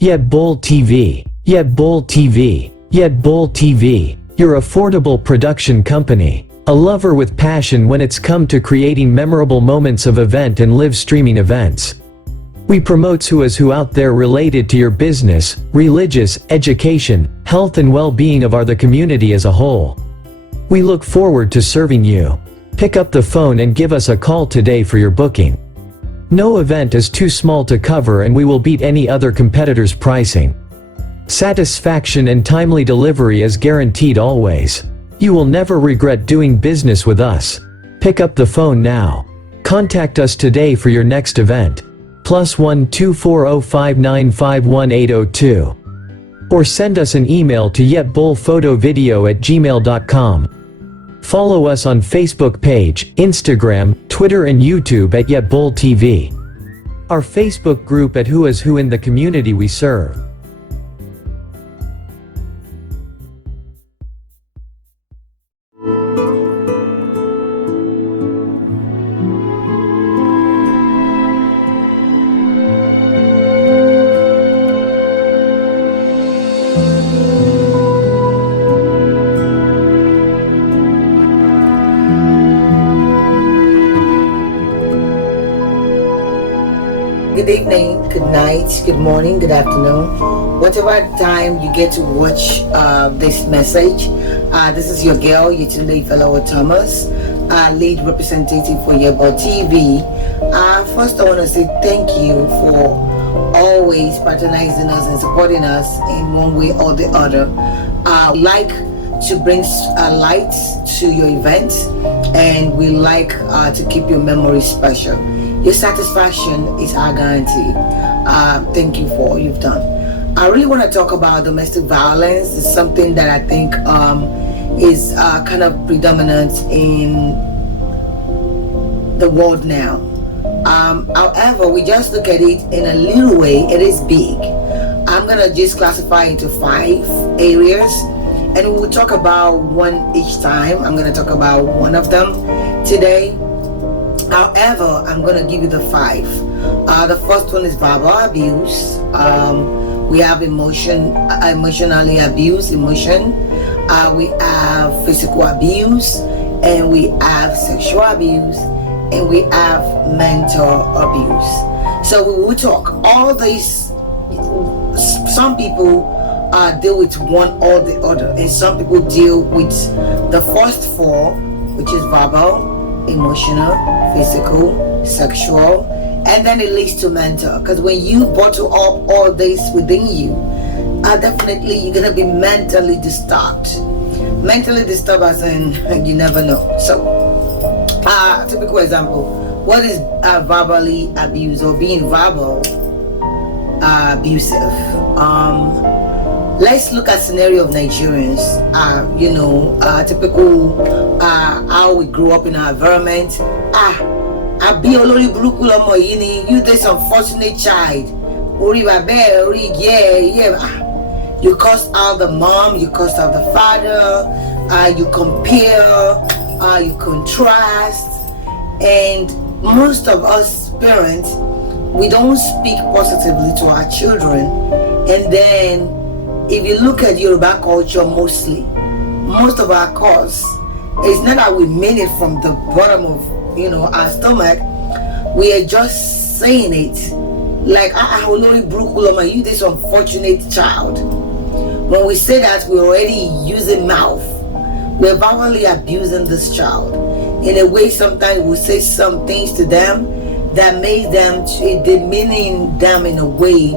YetBol TV, YetBol TV, YetBol TV, your affordable production company. A lover with passion when it's come to creating memorable moments of event and live streaming events. We promote who is who out there related to your business, religious, education, health and well-being of the community as a whole. We look forward to serving you. Pick up the phone and give us a call today for your booking. No event is too small to cover and we will beat any other competitor's pricing. Satisfaction and timely delivery is guaranteed always. You will never regret doing business with us. Pick up the phone now. Contact us today for your next event. +1 24059518002. Or send us an email to yetbolphotovideo@gmail.com. Follow us on Facebook page, Instagram, Twitter and YouTube at YetBol TV. Our Facebook group at Who is Who in the community we serve. Good evening, good night, good morning, good afternoon. Whatever time you get to watch this message, this is your girl, Yetunde Ifelowo-Thomas, lead representative for YetBol TV. First, I want to say thank you for always patronizing us and supporting us in one way or the other. Like to bring light to your events, and we like to keep your memory special. Your satisfaction is our guarantee. Thank you for all you've done. I really want to talk about domestic violence. It's something that I think is kind of predominant in the world now. However, we just look at it in a little way. It is big. I'm going to just classify into 5 areas, and we will talk about one each time. I'm going to talk about one of them today. However, I'm going to give you the 5. The first one is verbal abuse. We have emotionally abuse, we have physical abuse, and we have sexual abuse, and we have mental abuse. So we will talk all these. Some people deal with one or the other, and some people deal with the first 4, which is verbal, emotional, physical, sexual, and then it leads to mental. Because when you bottle up all this within you, definitely you're gonna be mentally disturbed. Mentally disturbed as in you never know. So, typical example: what is verbally abused or being verbal abusive? Let's look at scenario of Nigerians. Typical how we grew up in our environment. You this unfortunate child. You cuss out the mom, you cuss out the father, you compare, you contrast, and most of us parents, we don't speak positively to our children. And then if you look at Yoruba culture, most of our cause, it's not that we mean it from the bottom of our stomach. We are just saying it like you this unfortunate child. When we say that, we're already using mouth. We're verbally abusing this child. In a way, sometimes we say some things to them that make them demeaning them in a way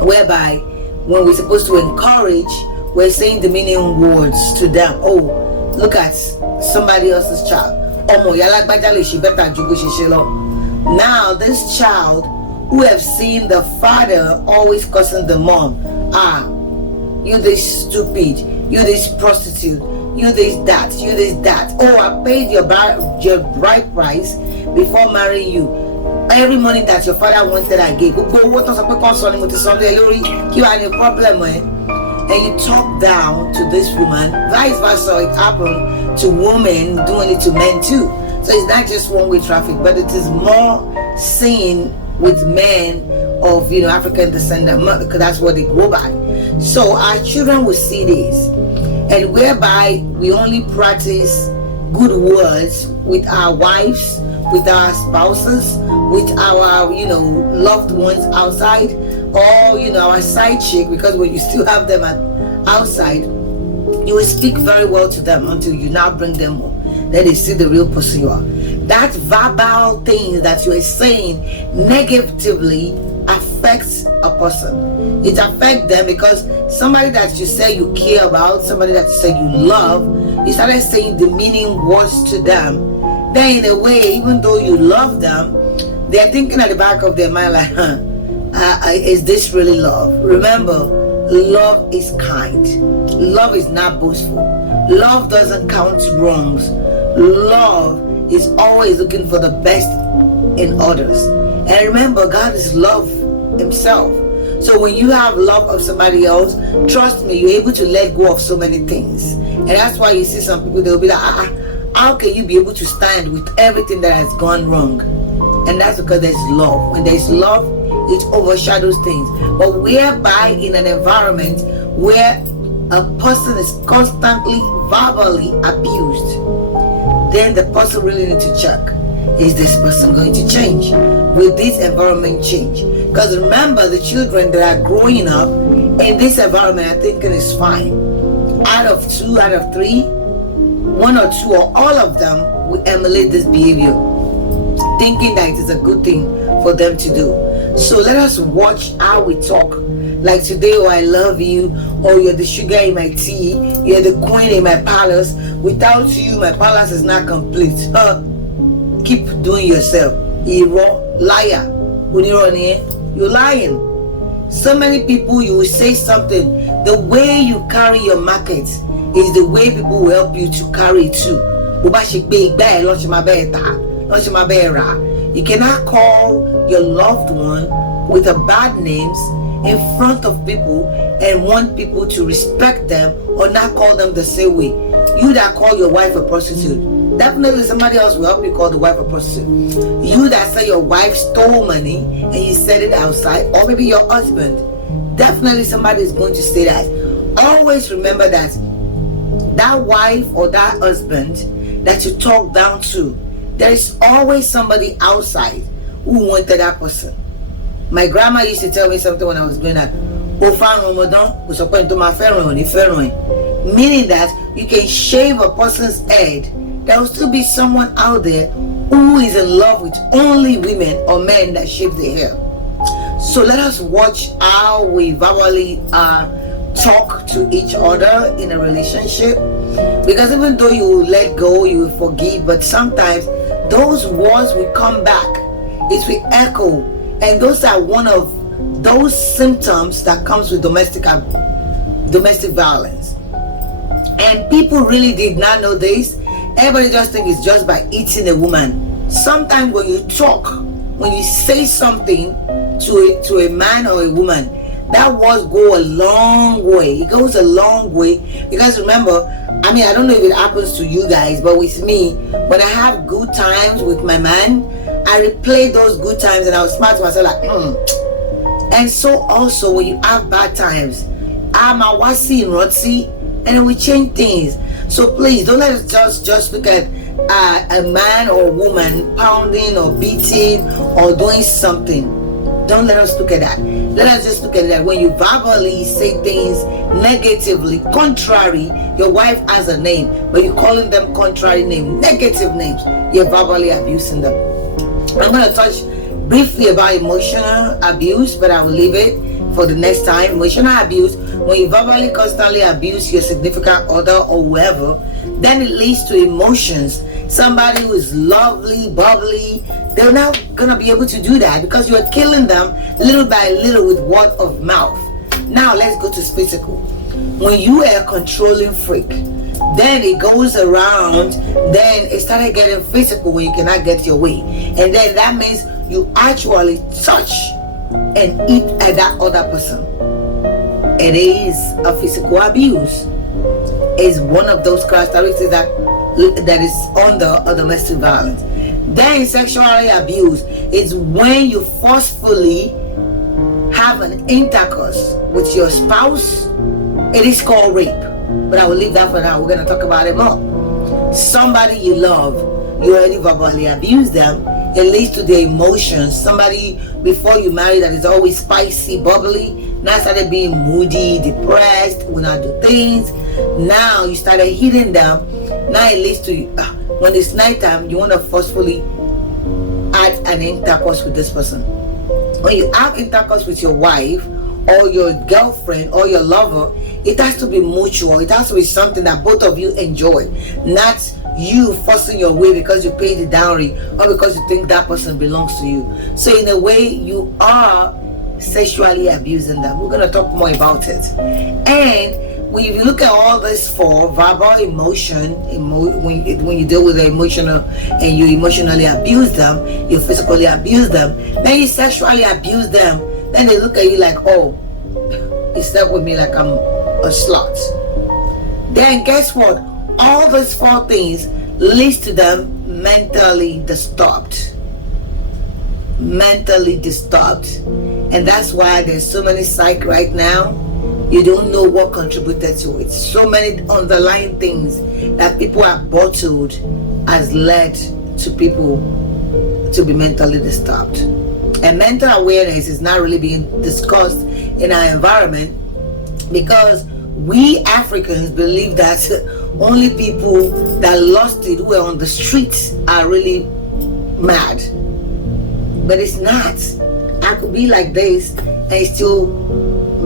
whereby when we're supposed to encourage, we're saying demeaning words to them. Oh, look at somebody else's child. Now this child who have seen the father always cussing the mom, you this stupid, you this prostitute, you this that. Oh, I paid your bride price before marrying you. Every money that your father wanted, I gave. Go, what was a concerning with the Sunday? You had a problem, and you talk down to this woman. Vice versa, it happened to women doing it to men too. So it's not just one-way traffic, but it is more seen with men of African descendant, because that's what they go by. So our children will see this, and whereby we only practice good words with our wives, with our spouses, with our loved ones outside, or our side chick, because when you still have them outside, you will speak very well to them until you now bring them home. Then they see the real person you are. That verbal thing that you are saying negatively affects a person. It affects them, because somebody that you say you care about, somebody that you say you love, you started saying demeaning words to them. Then in a way, even though you love them, they're thinking at the back of their mind like, is this really love? Remember, love is kind. Love is not boastful. Love doesn't count wrongs. Love is always looking for the best in others. And remember, God is love himself. So when you have love of somebody else, trust me, you're able to let go of so many things. And that's why you see some people, they'll be like, how can you be able to stand with everything that has gone wrong? And that's because there's love. When there's love, it overshadows things. But whereby in an environment where a person is constantly verbally abused, then the person really needs to check. Is this person going to change? Will this environment change? Because remember, the children that are growing up in this environment, I think it is fine. Out of 2, out of 3, 1 or 2 or all of them will emulate this behavior, thinking that it is a good thing for them to do. So let us watch how we talk. Like today, I love you, or you're the sugar in my tea, you're the queen in my palace. Without you, my palace is not complete. Keep doing yourself. You're liar. You're lying. So many people, you will say something. The way you carry your market is the way people will help you to carry it too. You cannot call your loved one with a bad names in front of people and want people to respect them or not call them the same way. You that call your wife a prostitute, definitely somebody else will help you call the wife a prostitute. You that say your wife stole money and you said it outside, or maybe your husband, definitely somebody is going to say that. Always remember that that wife or that husband that you talk down to, there is always somebody outside who wanted that person. My grandma used to tell me something when I was growing up. Meaning that you can shave a person's head, there will still be someone out there who is in love with only women or men that shave their hair. So let us watch how we verbally talk to each other in a relationship, because even though you will let go, you will forgive, but sometimes those words will come back, it will echo, and those are one of those symptoms that comes with domestic violence. And people really did not know this. Everybody just think it's just by eating a woman. Sometimes when you talk, when you say something to a man or a woman, that words go a long way. It goes a long way, because remember, I don't know if it happens to you guys, but with me, when I have good times with my man, I replay those good times and I was smart to myself like, And so also when you have bad times, I'm a wasi and rotsi, and it will change things. So please don't let us just look at a man or a woman pounding or beating or doing something. Don't let us look at that. Let us just look at that. When you verbally say things negatively, contrary, your wife has a name, but you're calling them contrary names, negative names, you're verbally abusing them. I'm going to touch briefly about emotional abuse, but I will leave it for the next time. Emotional abuse, when you verbally constantly abuse your significant other or whoever, then it leads to emotions. Somebody who is lovely, bubbly, they're not gonna be able to do that because you're killing them little by little with word of mouth. Now let's go to physical. When you are a controlling freak, then it goes around, then it started getting physical when you cannot get your way. And then that means you actually touch and eat at that other person. It is a physical abuse. It's one of those characteristics that is under a domestic violence. Then sexual abuse is when you forcefully have an intercourse with your spouse, it is called rape. But I will leave that for now. We're going to talk about it more. Somebody you love, you already verbally abuse them. It leads to their emotions. Somebody before you marry that is always spicy, bubbly, now started being moody, depressed, will not do things. Now you started hitting them. Now it leads to when it's nighttime, you want to forcefully add an intercourse with this person. When you have intercourse with your wife or your girlfriend or your lover, it has to be mutual. It has to be something that both of you enjoy, not you forcing your way because you pay the dowry or because you think that person belongs to you. So in a way, you are sexually abusing them. We're going to talk more about it. And when you look at all this for verbal emotion, when you deal with the emotional and you emotionally abuse them, you physically abuse them, then you sexually abuse them, then they look at you like, oh, you slept with me like I'm a slut. Then guess what? All those 4 things leads to them mentally disturbed. Mentally disturbed. And that's why there's so many psych right now. You don't know what contributed to it. So many underlying things that people have bottled has led to people to be mentally disturbed. And mental awareness is not really being discussed in our environment because we Africans believe that only people that lost it, who are on the streets, are really mad. But it's not. I could be like this and still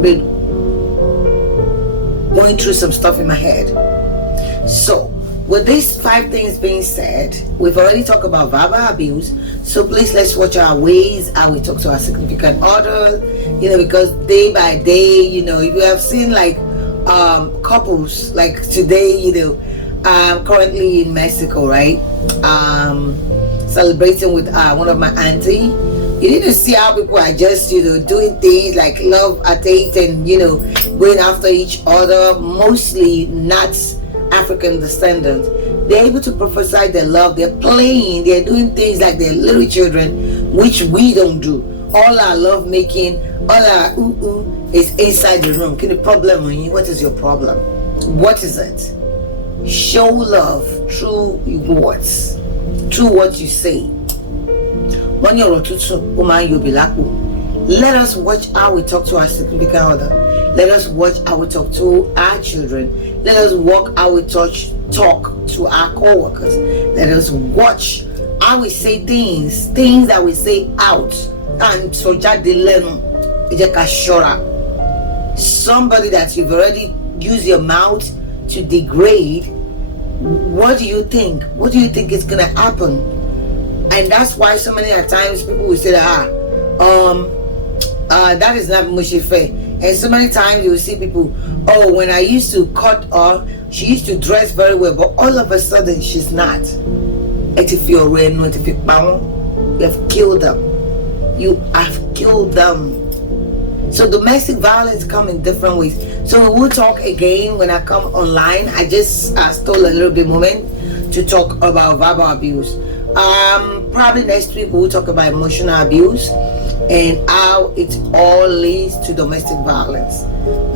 be going through some stuff in my head. So, with these 5 things being said, we've already talked about verbal abuse. So please, let's watch our ways, how we talk to our significant other. Because day by day, if you have seen like couples, like today, I'm currently in Mexico, right? Celebrating with one of my auntie. You need to see how people are just, doing things like love at eight and, going after each other, mostly not African descendants. They're able to prophesy their love. They're playing. They're doing things like they're little children, which we don't do. All our love making, all our is inside the room. Can the problem on you? What is your problem? What is it? Show love through words, through what you say. When you're let us watch how we talk to our significant other. Let us watch how we talk to our children. Let us walk how we talk to our co-workers. Let us watch how we say things that we say out. And so somebody that you've already used your mouth to degrade, what do you think? What do you think is gonna happen? And that's why so many times people will say that that is not mushy fair. And so many times you will see people, oh, when I used to cut her, she used to dress very well, but all of a sudden she's not. You have killed them. You have killed them. So domestic violence come in different ways. So we will talk again when I come online. I just stole a little bit moment to talk about verbal abuse. Probably next week we'll talk about emotional abuse and how it all leads to domestic violence.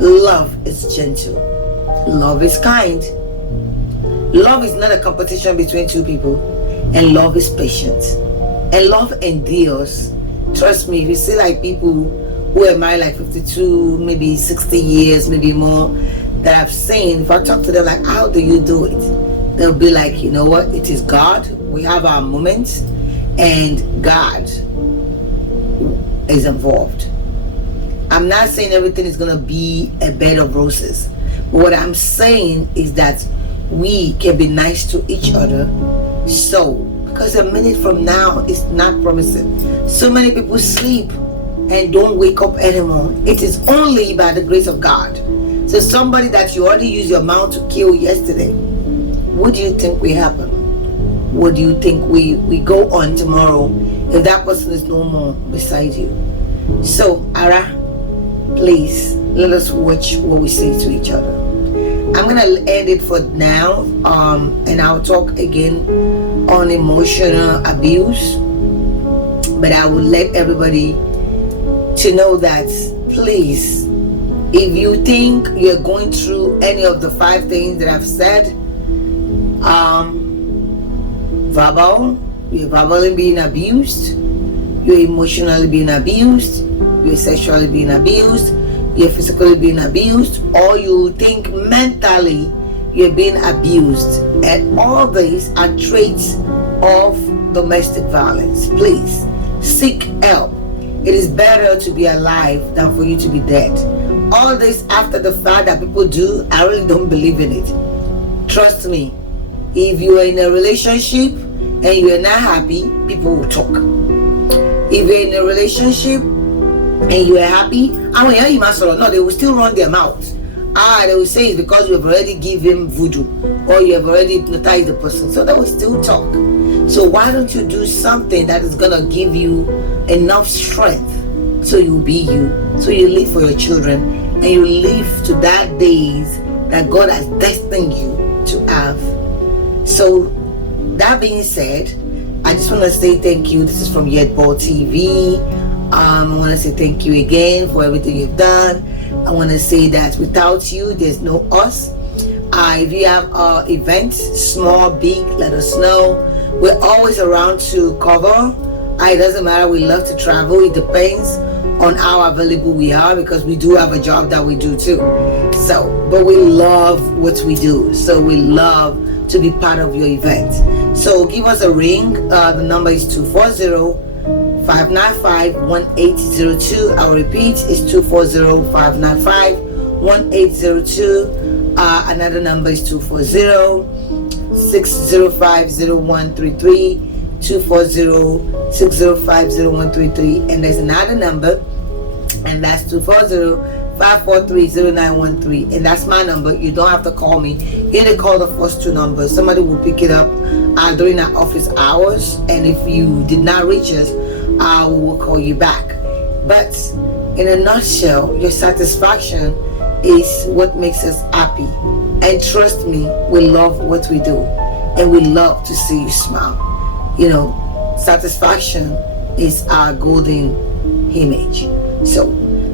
Love is gentle. Love is kind. Love is not a competition between two people. And love is patient. And love endures. Trust me, if you see like people who are married like 52, maybe 60 years, maybe more, that I've seen, if I talk to them like, how do you do it? They'll be like, you know what, it is God. We have our moments and God is involved. I'm not saying everything is going to be a bed of roses. But what I'm saying is that we can be nice to each other. So, because a minute from now is not promising. So many people sleep and don't wake up anymore. It is only by the grace of God. So somebody that you already used your mouth to kill yesterday, what do you think will happen? What do you think we go on tomorrow if that person is no more beside you? So, Ara, please, let us watch what we say to each other. I'm going to end it for now, and I'll talk again on emotional abuse. But I will let everybody to know that, please, if you think you're going through any of the 5 things that I've said, you're verbally being abused, you're emotionally being abused, you're sexually being abused, you're physically being abused, or you think mentally you're being abused, and all these are traits of domestic violence. Please seek help. It is better to be alive than for you to be dead. All this after the fact that people do, I really don't believe in it. Trust me, if you are in a relationship and you are not happy, people will talk. If you're in a relationship and you are happy, no, they will still run their mouth. They will say it's because you have already given voodoo or you have already hypnotized the person, so they will still talk. So why don't you do something that is gonna give you enough strength so you be you, so you live for your children and you live to that days that God has destined you to have. So that being said, I just want to say thank you. This is from YetBol TV. I want to say thank you again for everything you've done. I want to say that without you, there's no us. If you have events, small, big, let us know. We're always around to cover. It doesn't matter. We love to travel. It depends on how available we are, because we do have a job that we do too. So, but we love what we do. So we love to be part of your event. So give us a ring. The number is 240-595-1802. I'll repeat, it's 240-595-1802. Another number is 240-605-0133. 240-605-0133. And there's another number, and that's 240-543-0913. And that's my number. You don't have to call me. You need to call the first 2 numbers. Somebody will pick it up during our office hours, and if you did not reach us, we will call you back. But in a nutshell, your satisfaction is what makes us happy. And trust me, we love what we do, and we love to see you smile. You know, satisfaction is our golden image. So I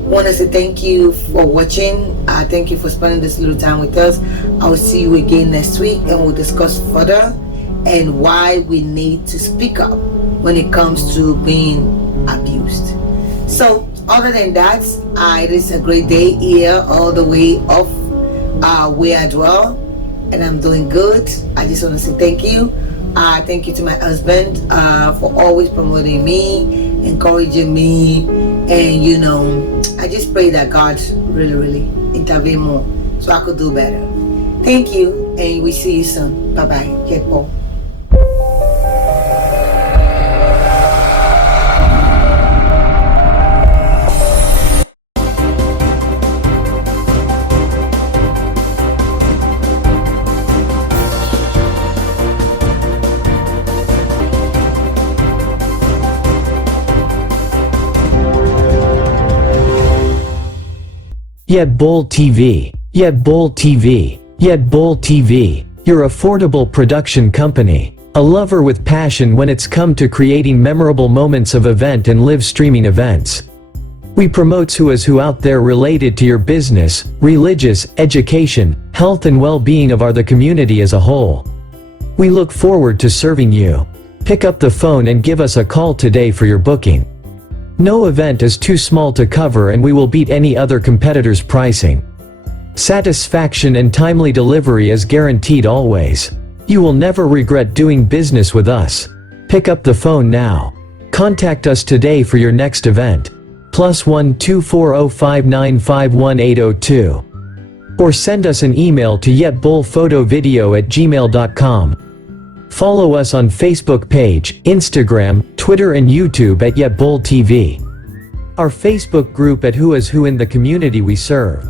want to say thank you for watching. Thank you for spending this little time with us. I will see you again next week, and we'll discuss further and why we need to speak up when it comes to being abused. So other than that, it is a great day here all the way off where I dwell, and I'm doing good. I just want to say thank you. Thank you to my husband for always promoting me, encouraging me, and you know, I just pray that God really intervene more so I could do better. Thank you, and we see you soon. Bye bye. YetBol. YetBol TV, YetBol TV, YetBol TV, your affordable production company, a lover with passion when it's come to creating memorable moments of event and live streaming events. We promote who is who out there related to your business, religious, education, health and well-being of the community as a whole. We look forward to serving you. Pick up the phone and give us a call today for your booking. No event is too small to cover, and we will beat any other competitor's pricing. Satisfaction and timely delivery is guaranteed always. You will never regret doing business with us. Pick up the phone now. Contact us today for your next event. +1 24059518002. Or send us an email to yetbolphotovideo@gmail.com. Follow us on Facebook page, Instagram, Twitter and YouTube at YetBol TV. Our Facebook group at Who is Who in the community we serve.